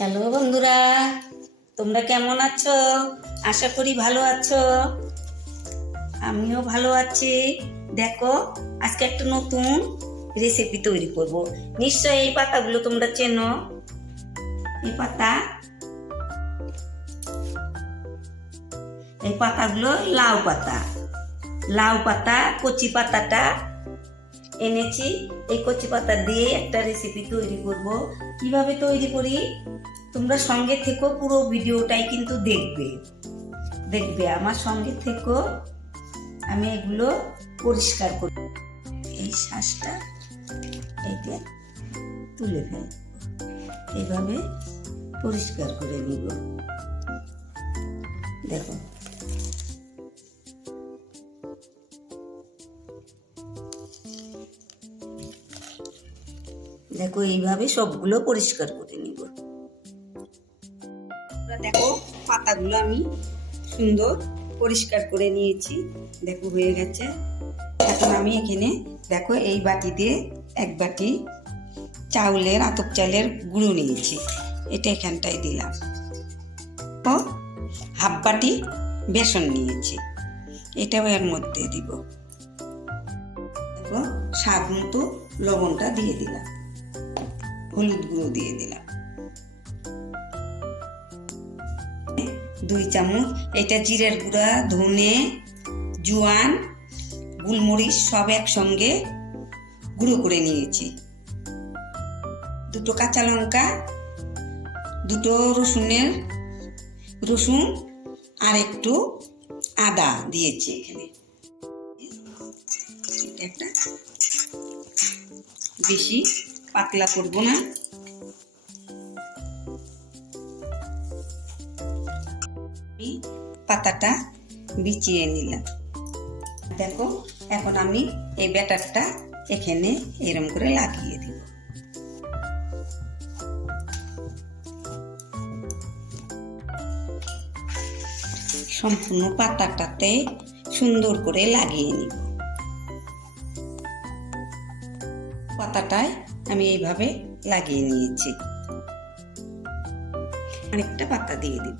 Hello বন্ধুরা, তোমরা কেমন আছো? আশা করি ভালো আছো। আমিও ভালো আছি। দেখো, আজকে একটা নতুন রেসিপি তৈরি করব। নিশ্চয়ই এই পাতাগুলো তোমরা চেনো। এই পাতাগুলো লাউ পাতা। লাউ পাতা, কচি পাতাটা এনেছি। এই কচি পাতা দিয়ে একটা রেসিপি তৈরি করব। কিভাবে তৈরি করি তোমরা সঙ্গে থেকো, পুরো ভিডিওটাই কিন্তু দেখবে আমার সঙ্গে থেকো। আমি এগুলো পরিষ্কার করি। এই শ্বাসটা এইটা তুলে ফেল, এইভাবে পরিষ্কার করে নিব। দেখো, দেখো এইভাবে সবগুলো পরিষ্কার করে নিব। দেখো, পাতাগুলো আমি সুন্দর পরিষ্কার করে নিয়েছি। দেখো হয়ে গেছে। এখন আমি এখানে দেখো এই বাটি দিয়ে এক বাটি চাউলের, আতপ চালের গুঁড়ো নিয়েছি। এটা এখানটায় দিলাম। তো হাফ বাটি বেসন নিয়েছি, এটাও এর মধ্যে দিব। দেখো, স্বাদ মতো লবণটা দিয়ে দিলাম, হলুদ গুঁড়ো দিয়ে দিলাম 2 চামচ। এটা জিরের গুঁড়া, ধনে, জোয়ান, গোলমরিচ সব একসঙ্গে গুঁড়ো করে নিয়েছি। 2 কাঁচা লঙ্কা, 2 রসুন আর একটু আদা দিয়েছি এখানে। এটা একটা বেশি পাতলা করব না। পাতাটা বিছিয়ে নিলাম। দেখো, এখন আমি এই ব্যাটারটা এখানে এরম করে লাগিয়ে দিব। সম্পূর্ণ পাতাটাতে সুন্দর করে লাগিয়ে নিব। পাতাটায় আমি এইভাবে লাগিয়ে নিয়েছি। আরেকটা পাতা দিয়ে দিব।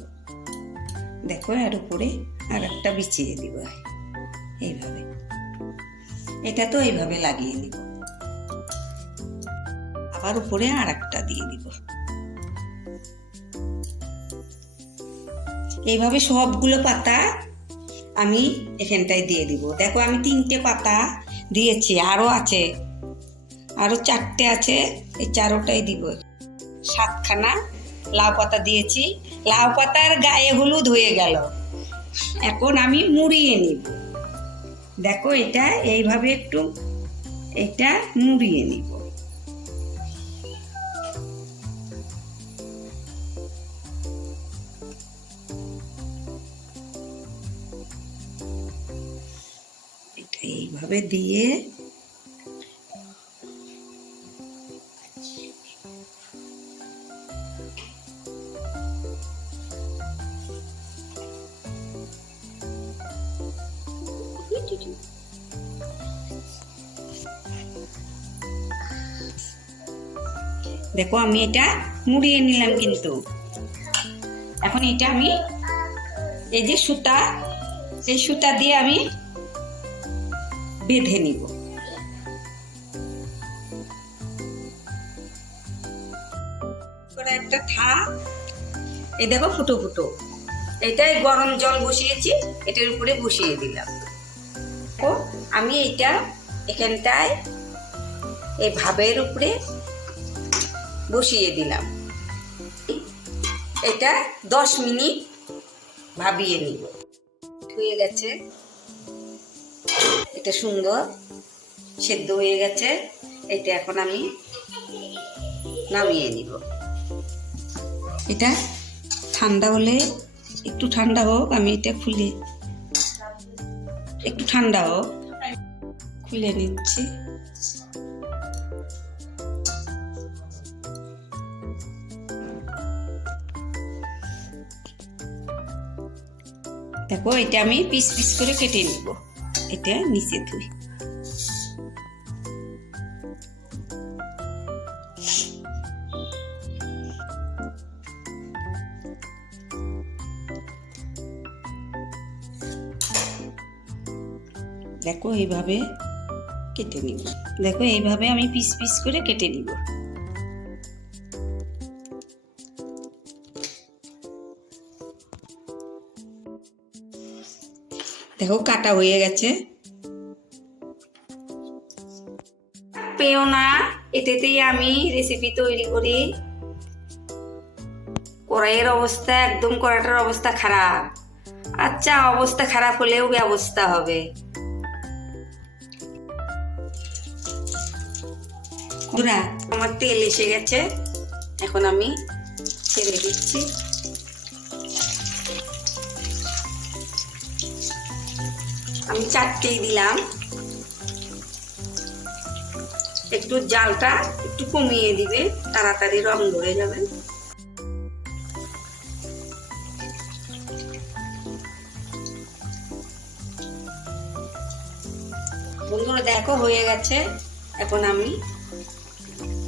দেখো, এর উপরে আর একটা বিছিয়ে দিব এইভাবে। এটা তো এইভাবে লাগিয়ে নিব। আবার উপরে আর একটা দিয়ে দিব। এইভাবে সবগুলো পাতা আমি এখানটায় দিয়ে দিব। দেখো, আমি 3টে পাতা দিয়েছি, আরো আছে, আরো 4টে আছে। এই 4টাই দিব। 7খানা লাউ পাতা দিয়েছি। লাউ পাতার গায়ে হলুদ হয়ে গেল। এখন আমি মুড়িয়ে নিব। দেখো, এটা এইভাবে একটু এটা মুড়িয়ে নিব। এটা এইভাবে দিয়ে দেখো, আমি এটা মুড়িয়ে নিলাম। কিন্তু এখন এটা আমি এই যে সুতা, সেই সুতা দিয়ে আমি বেঁধে নিব। একটা এই দেখো, ফুটো ফুটো, এটাই গরম জল বসিয়েছি, এটার উপরে বসিয়ে দিলাম। ও আমি এটা এখানটায় এই ভাবের উপরে বসিয়ে দিলাম। এটা 10 মিনিট ভাবিয়ে নিব। হয়ে গেছে, এটা সুন্দর সেদ্ধ হয়ে গেছে। এটা এখন আমি নামিয়ে নিব। এটা ঠান্ডা হলে, একটু ঠান্ডা হোক, আমি এটা একটু ঠান্ডা হোক, খুলে নিচ্ছি। দেখো, এটা আমি পিস পিস করে কেটে নিব। এটা নিচে ধুই। দেখো এইভাবে কেটে নিব। দেখো এইভাবে আমি পিস পিস করে কেটে নিব। দেখো কাটা হয়ে গেছে। পেও না, এটাতেই আমি রেসিপি তৈরি করি। কড়াইয়ের অবস্থা একদম, কড়াইটার অবস্থা খারাপ। আচ্ছা, অবস্থা খারাপ হলেও ব্যবস্থা হবে। আমার তেল এসে গেছে, এখন আমি ছেড়ে দিচ্ছি। আমি 4টেই দিলাম। একটু জালটা একটু কমিয়ে দিবে, তাড়াতাড়ি রং ধরে যাবে। বন্ধুরা দেখো হয়ে গেছে, এখন আমি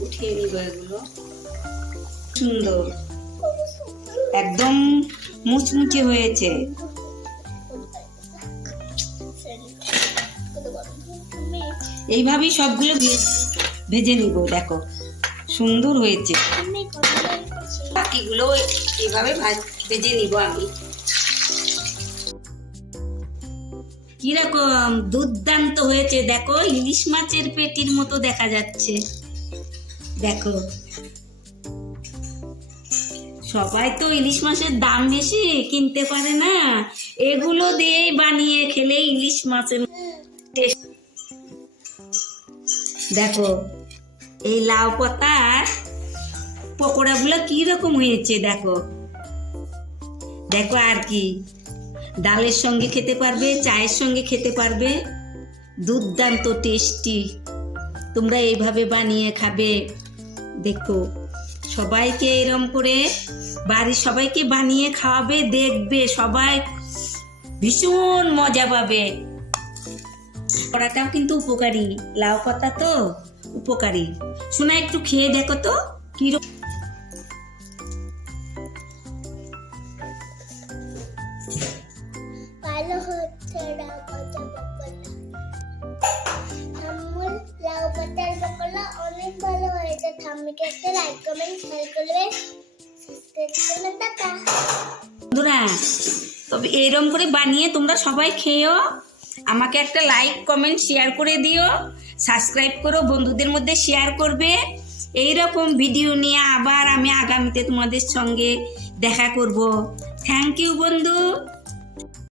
উঠিয়ে নিব এগুলো। সুন্দর, একদম মুচমুচে হয়েছে। এইভাবেই সবগুলো ভেজে নিব। দেখো সুন্দর হয়েছে। বাকিগুলো এইভাবে ভেজে নিব আমি। কিরকম দুর্দান্ত হয়েছে দেখো, ইলিশ মাছের পেটির মতো দেখা যাচ্ছে। দেখো, সবাই তো ইলিশ মাছের দাম বেশি, কিনতে পারে না। এগুলো দিয়ে বানিয়ে খেলে ইলিশ মাছের টেস্ট। দেখো এই লাউ পাতার পকোড়াগুলো কি রকম হয়েছে। দেখো দেখো, আর কি ডালের সঙ্গে খেতে পারবে, চায়ের সঙ্গে খেতে পারবে। দুর্দান্ত টেস্টি। তোমরা এইভাবে বানিয়ে খাবে। দেখো সবাইকে এরম করে বাড়ির সবাইকে বানিয়ে খাওয়াবে, দেখবে সবাই ভীষণ মজা পাবে। কড়াটাও কিন্তু উপকারী, লাউ পাতা তো উপকারী। শোনা, একটু খেয়ে দেখো তো কি ভালো হচ্ছে লাউ পাতার পকোড়া অনেক ভালো হয়েছে। ঠাম্মিকে একটা লাইক কমেন্ট শেয়ার করবে, সাবস্ক্রাইব করবে। টাটা বন্ধুরা, তবে এরম করে বানিয়ে তোমরা সবাই খেয়েও আমাকে একটা লাইক কমেন্ট শেয়ার করে দিও, সাবস্ক্রাইব করো, বন্ধুদের মধ্যে শেয়ার করবে। এই রকম ভিডিও নিয়ে আবার আমি আগামীতে তোমাদের সঙ্গে দেখা করব। থ্যাংক ইউ বন্ধু।